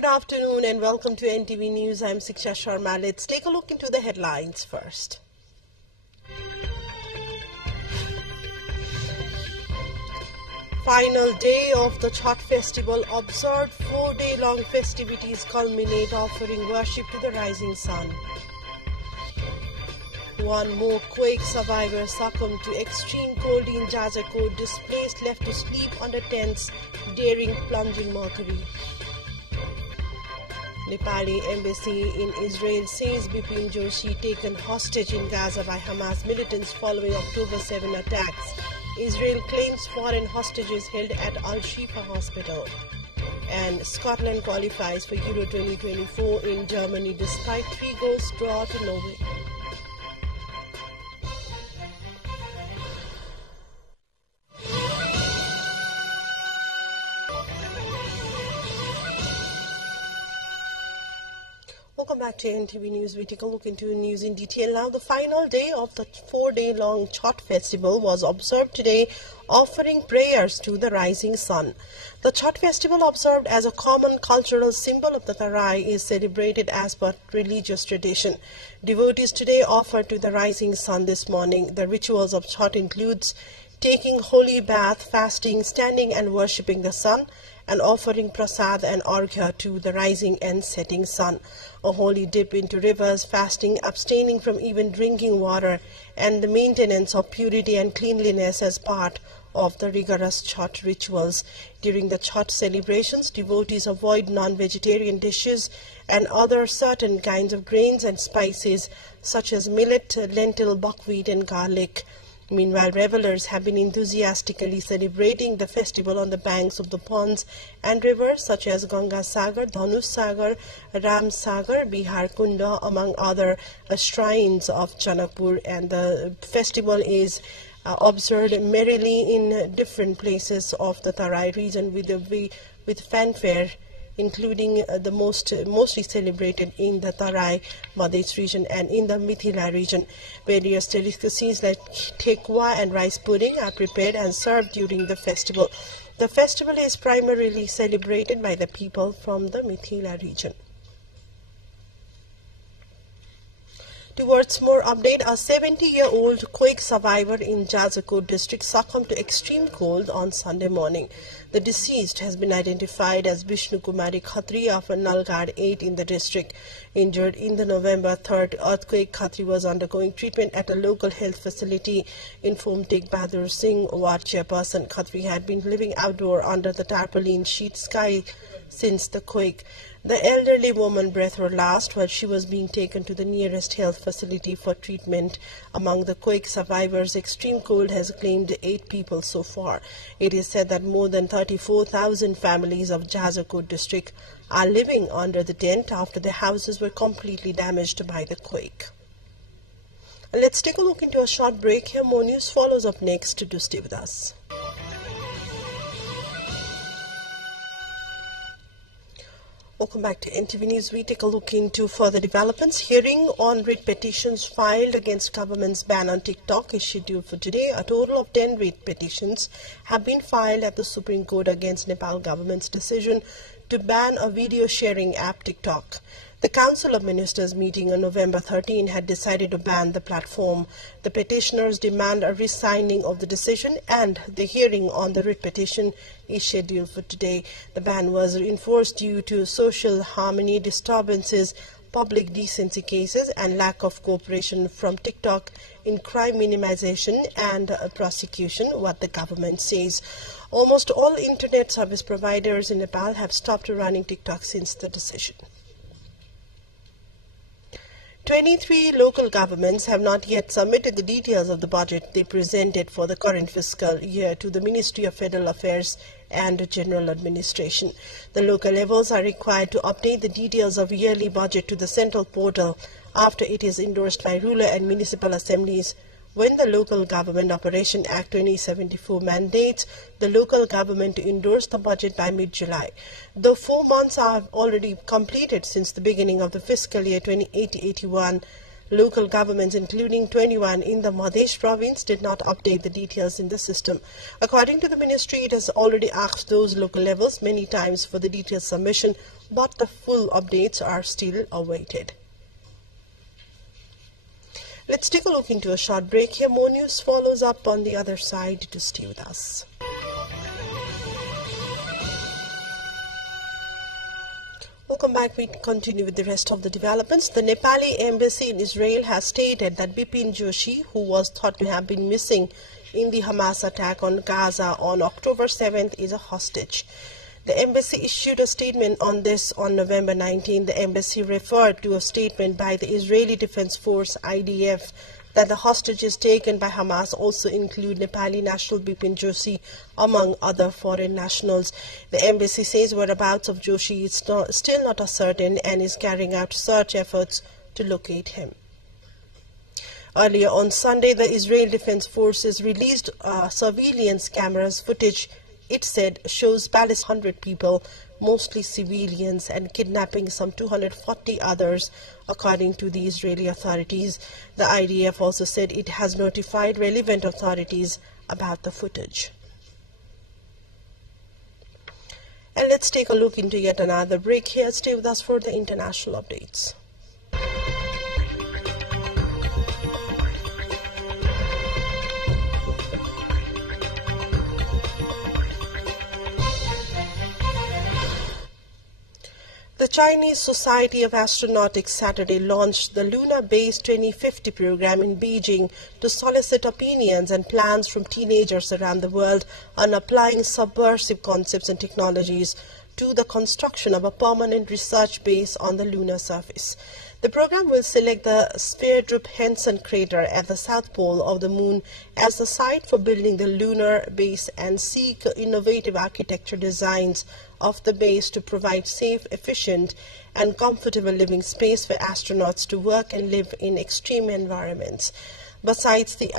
Good afternoon and welcome to NTV News. I'm Siksha Sharma. Let's take a look into the headlines first. Final day of the Chhath festival observed. 4-day-long festivities culminate offering worship to the rising sun. One more quake survivor succumbed to extreme cold in Jajakot, displaced left to sleep under tents, daring plunge in mercury. Nepali embassy in Israel says Bipin Joshi taken hostage in Gaza by Hamas militants following October 7 attacks. Israel claims foreign hostages held at Al-Shifa hospital. And Scotland qualifies for Euro 2024 in Germany despite 3 goals draw to Norway. Welcome back to NTV News. We take a look into news in detail now. The final day of the 4-day-long Chhath festival was observed today, offering prayers to the rising sun. The Chhath festival, observed as a common cultural symbol of the Tarai, is celebrated as per religious tradition. Devotees today offered to the rising sun this morning. The rituals of Chhath includes taking holy bath, fasting, standing and worshipping the sun, and offering prasad and arghya to the rising and setting sun. A holy dip into rivers, fasting, abstaining from even drinking water, and the maintenance of purity and cleanliness as part of the rigorous Chhath rituals. During the Chhath celebrations, devotees avoid non-vegetarian dishes and other certain kinds of grains and spices such as millet, lentil, buckwheat and garlic. Meanwhile, revelers have been enthusiastically celebrating the festival on the banks of the ponds and rivers such as Ganga Sagar, Dhanush Sagar, Ram Sagar, Bihar Kunda, among other shrines of Janakpur. And the festival is observed merrily in different places of the Tarai region with fanfare, including the mostly celebrated in the Tarai Madhya region and in the Mithila region. Various delicacies like thekwa and rice pudding are prepared and served during the festival. The festival is primarily celebrated by the people from the Mithila region. Towards more update, a 70-year-old quake survivor in Jajakot district succumbed to extreme cold on Sunday morning. The deceased has been identified as Vishnu Kumari Khatri of Nalgad 8 in the district. Injured in the November 3rd earthquake, Khatri was undergoing treatment at a local health facility, informed Tik Bahadur Singh, ward chairperson. Khatri had been living outdoor under the tarpaulin sheet sky since the quake. The elderly woman breathed her last while she was being taken to the nearest health facility for treatment. Among the quake survivors, extreme cold has claimed 8 people so far. It is said that more than 34,000 families of Jajakot district are living under the tent after their houses were completely damaged by the quake. And let's take a look into a short break here. More news follows up next. Do stay with us. Welcome back to NTV News. We take a look into further developments. Hearing on writ petitions filed against government's ban on TikTok is scheduled for today. A total of 10 writ petitions have been filed at the Supreme Court against Nepal government's decision to ban a video sharing app TikTok. The Council of Ministers meeting on November 13 had decided to ban the platform. The petitioners demand a re-signing of the decision, and the hearing on the writ petition is scheduled for today. The ban was enforced due to social harmony disturbances, public decency cases, and lack of cooperation from TikTok in crime minimization and prosecution, what the government says. Almost all internet service providers in Nepal have stopped running TikTok since the decision. 23 local governments have not yet submitted the details of the budget they presented for the current fiscal year to the Ministry of Federal Affairs and General Administration. The local levels are required to update the details of yearly budget to the central portal after it is endorsed by rural and municipal assemblies. When the Local Government Operation Act 2074 mandates the local government to endorse the budget by mid-July. Though 4 months are already completed since the beginning of the fiscal year 2080-81, Local governments, including 21 in the Madhesh province, did not update the details in the system. According to the ministry, it has already asked those local levels many times for the detailed submission, but the full updates are still awaited. Let's take a look into a short break here. More news follows up on the other side. To stay with us. Welcome back. We continue with the rest of the developments. The Nepali embassy in Israel has stated that Bipin Joshi, who was thought to have been missing in the Hamas attack on Gaza on October 7th, is a hostage. The embassy issued a statement on this on November 19. The embassy referred to a statement by the Israeli Defense Force (IDF) that the hostages taken by Hamas also include Nepali national Bipin Joshi, among other foreign nationals. The embassy says whereabouts of Joshi is still not certain and is carrying out search efforts to locate him. Earlier on Sunday, the Israel Defense Forces released surveillance cameras footage. It said shows Palestinian 100 people, mostly civilians, and kidnapping some 240 others, according to the Israeli authorities. The IDF also said it has notified relevant authorities about the footage. And let's take a look into yet another break here. Stay with us for the international updates. The Chinese Society of Astronautics Saturday launched the Lunar Base 2050 program in Beijing to solicit opinions and plans from teenagers around the world on applying subversive concepts and technologies to the construction of a permanent research base on the lunar surface. The program will select the Sverdrup Henson crater at the south pole of the moon as the site for building the lunar base and seek innovative architecture designs of the base to provide safe, efficient, and comfortable living space for astronauts to work and live in extreme environments. Besides the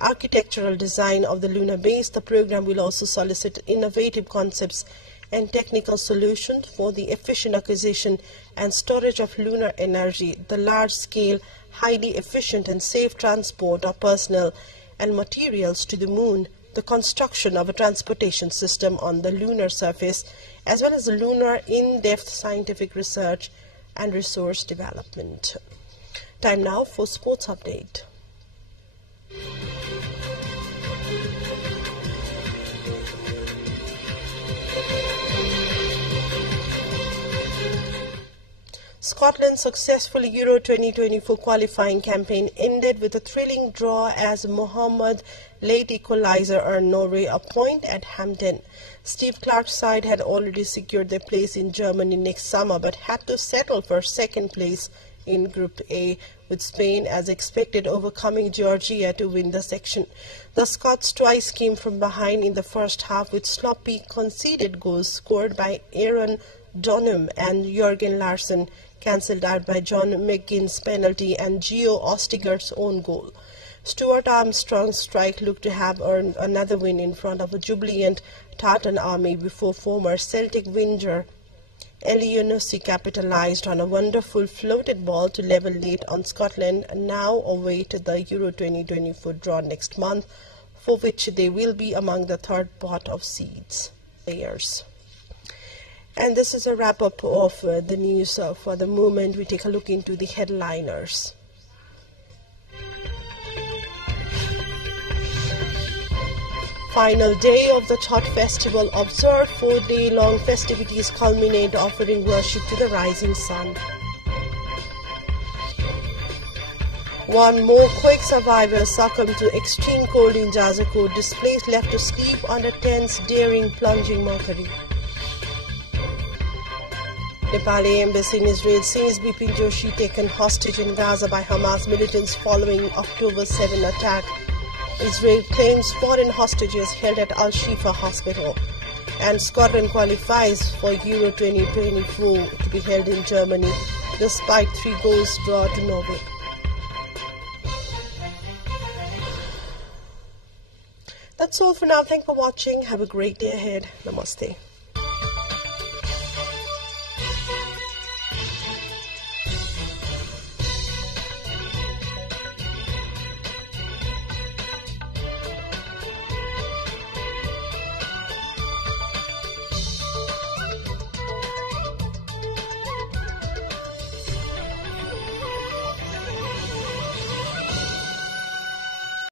architectural design of the lunar base, the program will also solicit innovative concepts and technical solutions for the efficient acquisition and storage of lunar energy, the large-scale, highly efficient and safe transport of personnel and materials to the moon, the construction of a transportation system on the lunar surface, as well as lunar in-depth scientific research and resource development. Time now for sports update. Scotland's successful Euro 2024 qualifying campaign ended with a thrilling draw as Mohammed late equaliser earned Norway a point at Hampden. Steve Clarke's side had already secured their place in Germany next summer but had to settle for second place in Group A, with Spain as expected overcoming Georgia to win the section. The Scots twice came from behind in the first half with sloppy conceded goals scored by Aaron Donham and Jørgen Larsen, cancelled out by John McGinn's penalty and Gio Ostiger's own goal. Stuart Armstrong's strike looked to have earned another win in front of a jubilant Tartan army before former Celtic winger Elyounoussi capitalised on a wonderful floated ball to level late on Scotland, now await the Euro 2024 draw next month, for which they will be among the third pot of seeds players. And this is a wrap-up of the news for the moment. We take a look into the headliners. Final day of the Chhath festival observed. 4-day-long festivities culminate offering worship to the rising sun. One more quake survivor succumbed to extreme cold in Jazakot, displaced left to sleep under tents daring plunging mercury. Nepali embassy in Israel says Bipin Joshi taken hostage in Gaza by Hamas militants following October 7 attack. Israel claims foreign hostages held at Al-Shifa hospital. And Scotland qualifies for Euro 2024 to be held in Germany despite 3 goals draw to Norway. That's all for now. Thanks for watching. Have a great day ahead. Namaste.